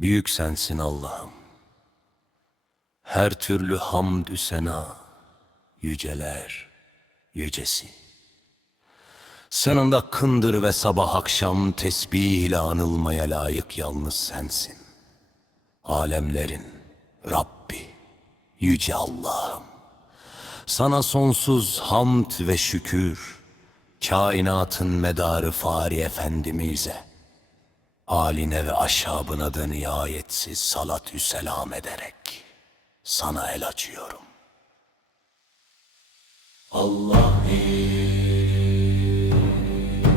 Büyük sensin Allah'ım. Her türlü hamdü sena, yüceler, yücesin. Sanında kındır ve sabah akşam tesbih ile anılmaya layık yalnız sensin. Alemlerin Rabbi, yüce Allah'ım. Sana sonsuz hamd ve şükür, kainatın medarı Fahri Efendimiz'e, aline ve aşabına da nihayetsiz salatü selam ederek sana el açıyorum.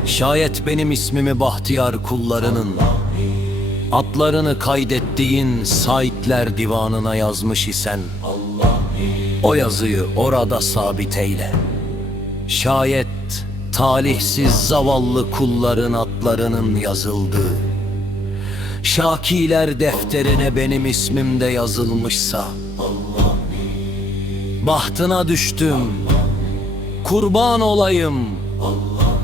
Şayet benim ismimi bahtiyar kullarının Adlarını kaydettiğin Saitler divanına yazmış isen O yazıyı orada sabit eyle. Şayet talihsiz zavallı kulların adlarının yazıldığı Şakiler defterine benim ismim de yazılmışsa Bahtına düştüm Kurban olayım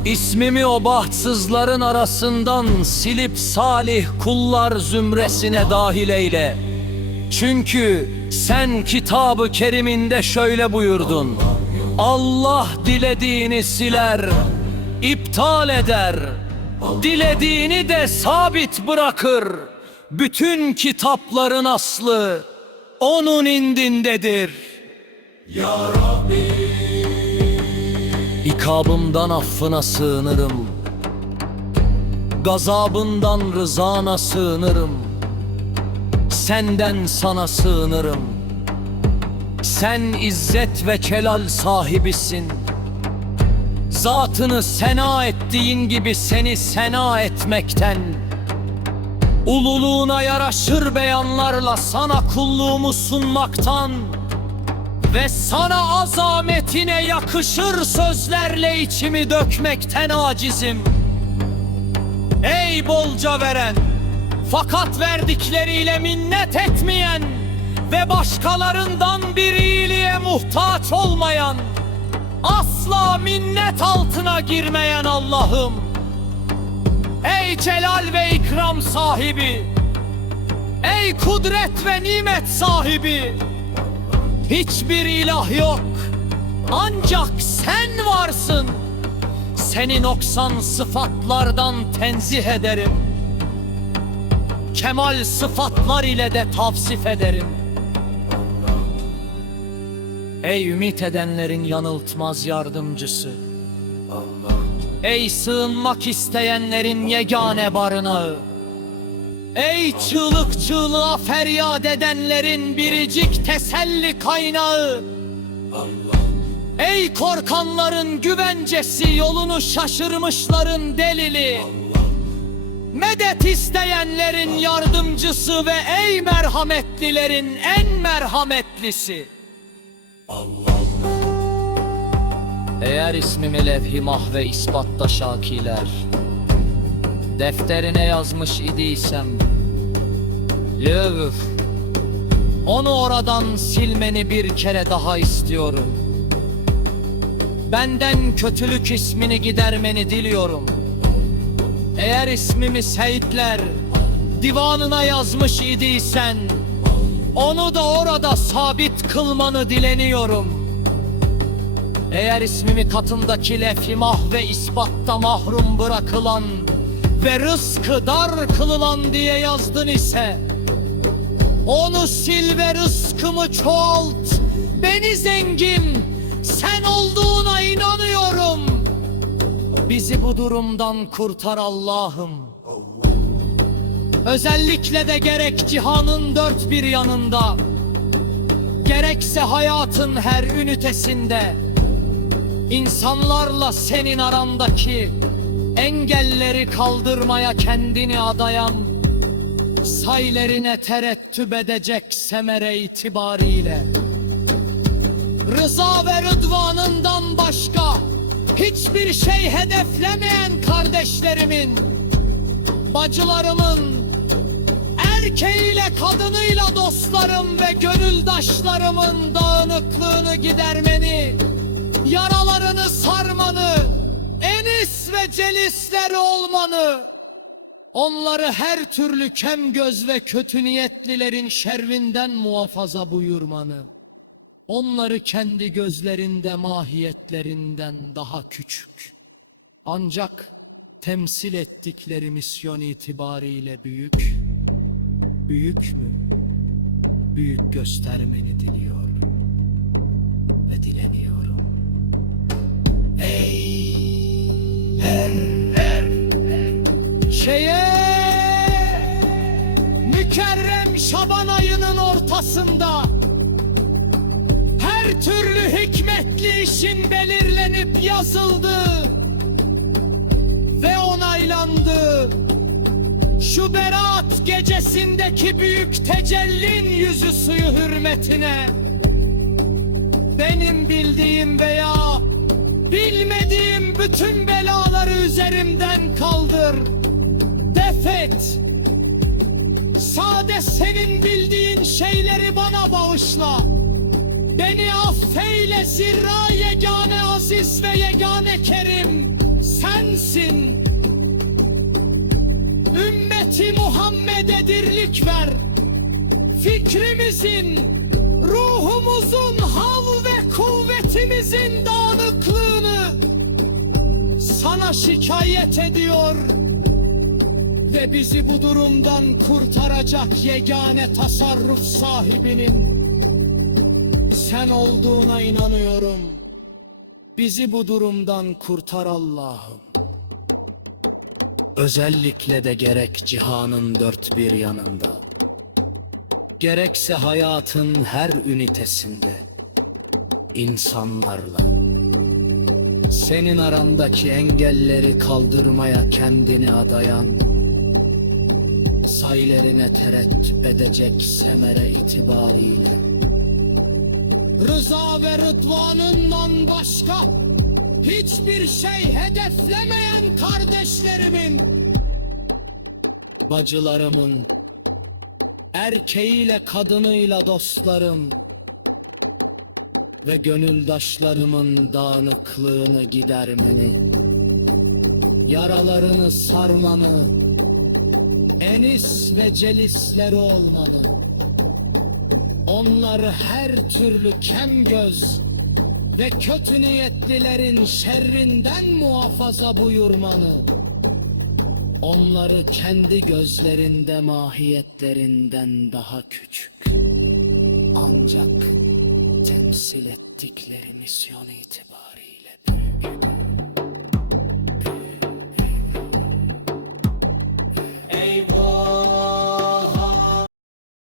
İsmimi o bahtsızların arasından silip salih kullar zümresine dahil eyle. Çünkü sen kitabı keriminde şöyle buyurdun. Allah dilediğini siler, iptal eder. Dilediğini de sabit bırakır. Bütün kitapların aslı onun indindedir. İkabımdan affına sığınırım. Gazabından rızana sığınırım. Senden sana sığınırım. Sen izzet ve celal sahibisin Zatını sena ettiğin gibi seni sena etmekten Ululuğuna yaraşır beyanlarla sana kulluğumu sunmaktan ve sana azametine yakışır sözlerle içimi dökmekten acizim. Ey bolca veren Fakat verdikleriyle minnet etmeyen Ve başkalarından bir iyiliğe muhtaç olmayan Asla minnet altına girmeyen Allah'ım Ey celal ve ikram sahibi Ey kudret ve nimet sahibi Hiçbir ilah yok. Ancak sen varsın. Seni noksan sıfatlardan tenzih ederim. Kemal sıfatlar ile de tavsif ederim. Ey ümit edenlerin yanıltmaz yardımcısı. Ey sığınmak isteyenlerin yegane barınağı. Ey çığlık çığlığa feryat edenlerin biricik teselli kaynağı Ey korkanların güvencesi yolunu şaşırmışların delili Medet isteyenlerin yardımcısı ve ey merhametlilerin en merhametlisi Eğer ismimi levh-i mahve ispatta şakiler Defterine yazmış idiysem Lüvüf Onu oradan silmeni bir kere daha istiyorum. Benden kötülük ismini gidermeni diliyorum. Eğer ismimi Seyitler Divanına yazmış idiysen Onu da orada sabit kılmanı dileniyorum. Eğer ismimi katındaki lef-i ve ispatta mahrum bırakılan ve rızkı dar kılılan diye yazdın ise onu sil ve rızkımı çoğalt. Beni zengin sen olduğuna inanıyorum. Bizi bu durumdan kurtar Allah'ım özellikle de gerek cihanın dört bir yanında gerekse hayatın her ünitesinde insanlarla senin arandaki Engelleri kaldırmaya kendini adayan Saylerine terettüp edecek semere itibariyle. Rıza ve rıdvanından başka Hiçbir şey hedeflemeyen kardeşlerimin Bacılarımın Erkeğiyle kadınıyla dostlarım ve gönüldaşlarımın dağınıklığını gidermeni Yaralarını sarmanı Enis ve celisleri olmanı Onları her türlü kem göz ve kötü niyetlilerin şerrinden muhafaza buyurmanı. Onları kendi gözlerinde mahiyetlerinden daha küçük. Ancak temsil ettikleri misyon itibariyle büyük. Büyük mü? Büyük göstermeni diliyor ve dileniyorum. Ey her şeye mükerrem Şaban ayının ortasında her türlü hikmetli işin belirlenip yazıldı ve onaylandı. Şu berat gecesindeki büyük tecellin yüzü suyu hürmetine benim bildiğim veya bilmediğim bütün belaları üzerimden kaldır. Defet. Sade senin bildiğin şeyleri bana bağışla. Beni affeyle zirra yegane aziz ve yegane kerim. Sensin. Ümmeti Muhammed'e dirlik ver. Fikrimizin, ruhumuzun hav ve kuvvetimizin dağınıklığını sana şikayet ediyor ve bizi bu durumdan kurtaracak yegane tasarruf sahibinin sen olduğuna inanıyorum. Bizi bu durumdan kurtar Allah'ım. Özellikle de gerek cihanın dört bir yanında, gerekse hayatın her ünitesinde, insanlarla, senin arandaki engelleri kaldırmaya kendini adayan, saylerine tereddüt edecek semere itibariyle, rıza ve rıdvanından başka hiçbir şey hedeflemeyen kardeşlerimin, bacılarımın, erkeğiyle kadınıyla dostlarım ve gönüldaşlarımın dağınıklığını gidermeni, yaralarını sarmanı, enis ve celisleri olmanı, onları her türlü kem göz ve kötü niyetlilerin şerrinden muhafaza buyurmanı, onları kendi gözlerinde mahiyetlerinden daha küçük, ancak temsil ettikleri misyon itibariyle büyük.